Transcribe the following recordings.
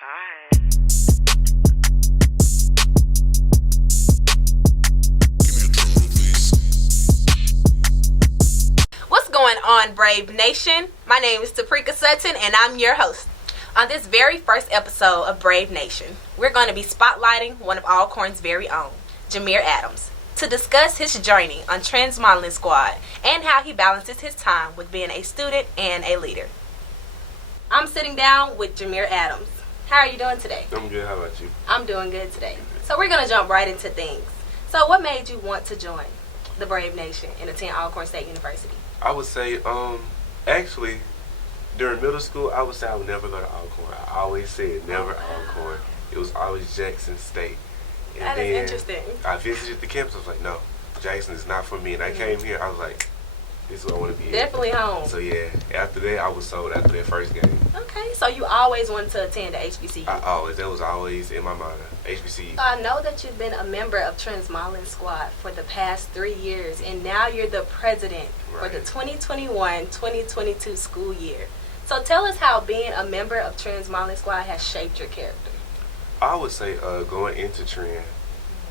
Hi. What's going on, Brave Nation? My name is Sutton, and I'm your host. On this very first episode of Brave Nation, we're going to be spotlighting one of Alcorn's very own, Jameer Adams, to discuss his journey on Trends Modeling Squad and how he balances his time with being a student and a leader. I'm sitting down with Jameer Adams. How are you doing today? I'm good. How about you? I'm doing good today. So we're going to jump right into things. So what made you want to join the Brave Nation and attend Alcorn State University? I would say, actually, during middle school, I would say I would never go to Alcorn. I always said never Alcorn. It was always Jackson State. And That is interesting. I visited the campus. I was like, no, Jackson is not for me. And I came here. I was like, this is what I want to be. Definitely home. So yeah, after that, I was sold after that first game. Okay, so you always wanted to attend the HBCU. That was always in my mind. HBCU. So I know that you've been a member of Trends Modeling Squad for the past 3 years, and now you're the president for the 2021-2022 school year. So tell us how being a member of Trends Modeling Squad has shaped your character. I would say going into Trend,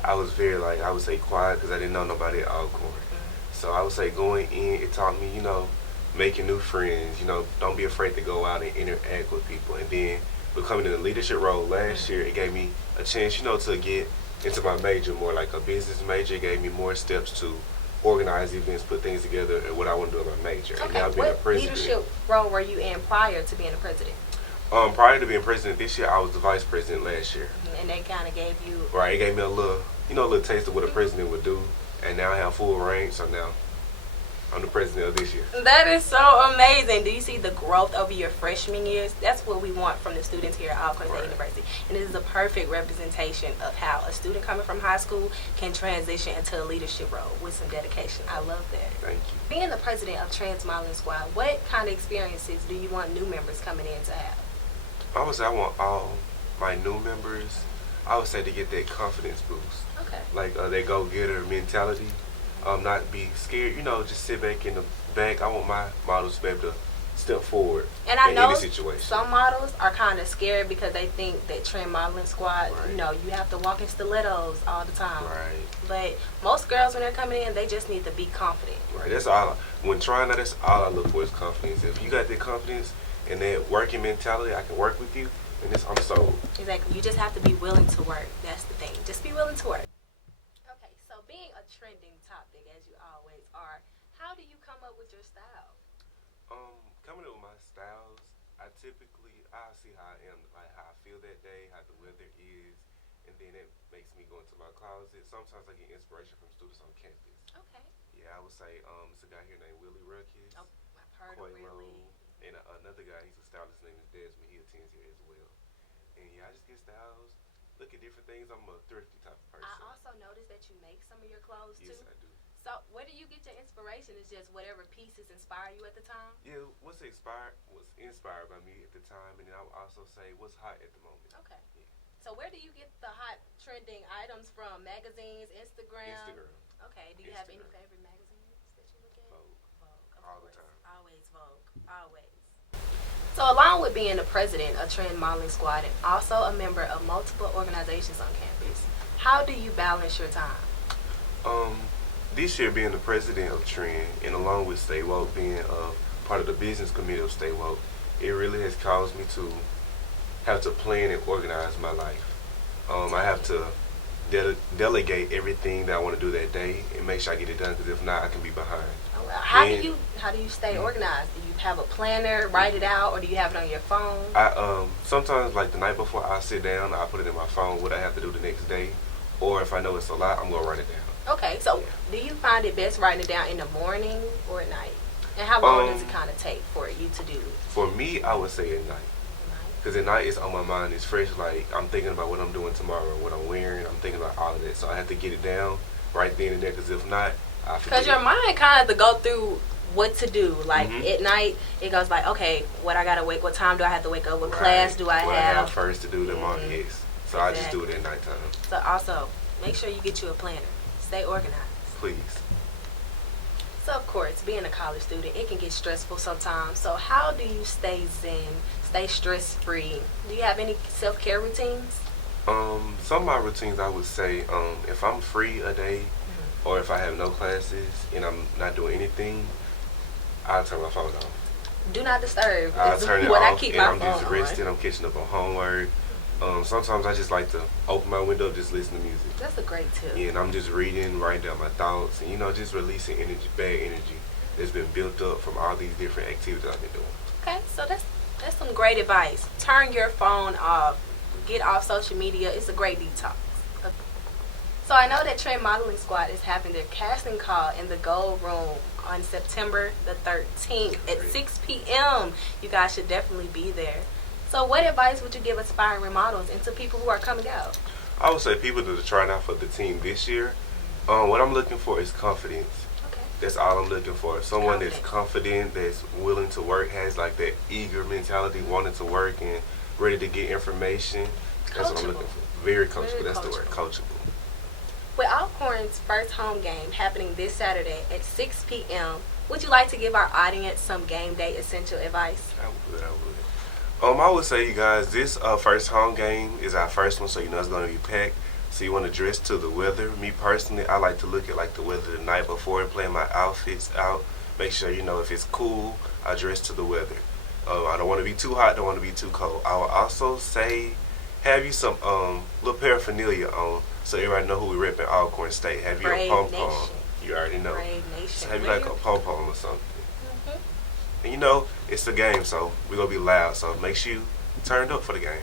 I was very I would say quiet because I didn't know nobody at Alcorn. So I would say going in, it taught me, making new friends, don't be afraid to go out and interact with people. And then becoming in a leadership role last year, it gave me a chance, to get into my major more like a business major. It gave me more steps to organize events, put things together, and what I want to do in my major. Okay, and now being a what president, leadership role were you in prior to being a president? Prior to being president this year, I was the vice president last year. And they kind of gave you... Right, it gave me a little taste of what a president would do. And now I have full reign, so now I'm the president of this year. That is so amazing. Do you see the growth over your freshman years? That's what we want from the students here at Alcorn State University. And this is a perfect representation of how a student coming from high school can transition into a leadership role with some dedication. I love that. Thank you. Being the president of Trends Modeling Squad, what kind of experiences do you want new members coming in to have? I would say I want all my new members, I would say, to get that confidence boost. Okay. Like that go-getter mentality. Not be scared, just sit back in the back. I want my models to be able to step forward and I in know any situation. Some models are kind of scared because they think that Trend Modeling Squad, you have to walk in stilettos all the time. Right. But most girls, when they're coming in, they just need to be confident. Right. That's all. When trying that, that's all I look for is confidence. If you got that confidence and that working mentality, I can work with you, and I'm sold. Exactly. You just have to be willing to work. That's the thing. Just be willing to work. Okay, so being a trending topic, as you always are, how do you come up with your style? Coming up with my styles, I see how I am, like how I feel that day, how the weather is, and then it makes me go into my closet. Sometimes I get inspiration from students on campus. Okay. Yeah, I would say it's a guy here named Willie Ruckus. Oh, I've heard of Willie. And another guy, he's a stylist, name is Desmond. He attends here as well. And yeah, I just get styles, look at different things. I'm a thrifty type of person. I also noticed that you make some of your clothes too. Yes, I do. So where do you get your inspiration? Is just whatever pieces inspire you at the time? Yeah, what's inspired by me at the time, and then I would also say what's hot at the moment. Okay. Yeah. So where do you get the hot trending items from? Magazines, Instagram? Okay. Do you have any favorite magazines that you look at? Vogue. All the time. Always Vogue. Always. So along with being the president of Trend Modeling Squad and also a member of multiple organizations on campus, how do you balance your time? This year being the president of Trend, and along with Stay Woke being part of the business committee of Stay Woke, it really has caused me to have to plan and organize my life. I have to delegate everything that I want to do that day and make sure I get it done, because if not, I can be behind. How do you stay organized? Do you have a planner, write it out, or do you have it on your phone? I sometimes, like the night before, I sit down, I put it in my phone what I have to do the next day, or if I know it's a lot, I'm gonna write it down. Okay, so do you find it best writing it down in the morning or at night? And how long does it kind of take for you to do it? For me, I would say at night. Because at night, it's on my mind, it's fresh, like I'm thinking about what I'm doing tomorrow, what I'm wearing, I'm thinking about all of that. So I have to get it down right then and there, because if not, I forget. Because your mind kind of to go through what to do. Like at night, it goes like, okay, what time do I have to wake up? What class do I what have? I have first to do the morning, yes. So I just do it at nighttime. So also, make sure you get you a planner. Stay organized. Please. So, of course, being a college student, it can get stressful sometimes. So, how do you stay zen, stay stress-free? Do you have any self-care routines? Some of my routines, I would say, if I'm free a day, or if I have no classes and I'm not doing anything, I'll turn my phone off. Do not disturb. I'll turn it when off I keep and my I'm phone just resting. I'm catching up on homework. Sometimes I just like to open my window, just listen to music. That's a great tip. Yeah, and I'm just reading, writing down my thoughts, and just releasing energy, bad energy that's been built up from all these different activities I've been doing. Okay, so that's some great advice. Turn your phone off. Get off social media. It's a great detox. So I know that Trend Modeling Squad is having their casting call in the Gold Room on September the 13th at 6 p.m. You guys should definitely be there. So what advice would you give aspiring models and to people who are coming out? I would say people that are trying out for the team this year, what I'm looking for is confidence. Okay. That's all I'm looking for. Someone that's confident, that's willing to work, has like that eager mentality, wanting to work and ready to get information. That's what I'm looking for. Very coachable. That's the word, coachable. With Alcorn's first home game happening this Saturday at 6 p.m., would you like to give our audience some game day essential advice? I would. I would say, you guys, this first home game is our first one, so it's going to be packed. So you want to dress to the weather. Me personally, I like to look at like the weather the night before and plan my outfits out. Make sure if it's cool, I dress to the weather. I don't want to be too hot, don't want to be too cold. I will also say, have you some little paraphernalia on, so everybody know who we rep in Alcorn State. Have you a pom-pom? You already know. Brave Nation. So have you like a pom-pom or something? And it's a game, so we're going to be loud. So make sure you turned up for the game.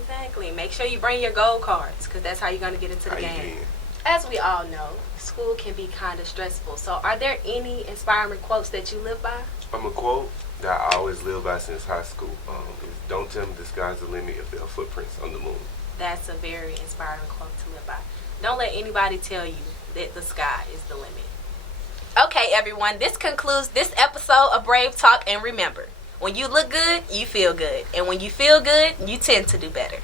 Exactly. Make sure you bring your gold cards, because that's how you're going to get into the game. As we all know, school can be kind of stressful. So are there any inspiring quotes that you live by? I'm a quote that I always live by since high school. Is, don't tell me the sky's the limit if there are footprints on the moon. That's a very inspiring quote to live by. Don't let anybody tell you that the sky is the limit. Okay, everyone, this concludes this episode of Brave Talk. And remember, when you look good, you feel good. And when you feel good, you tend to do better.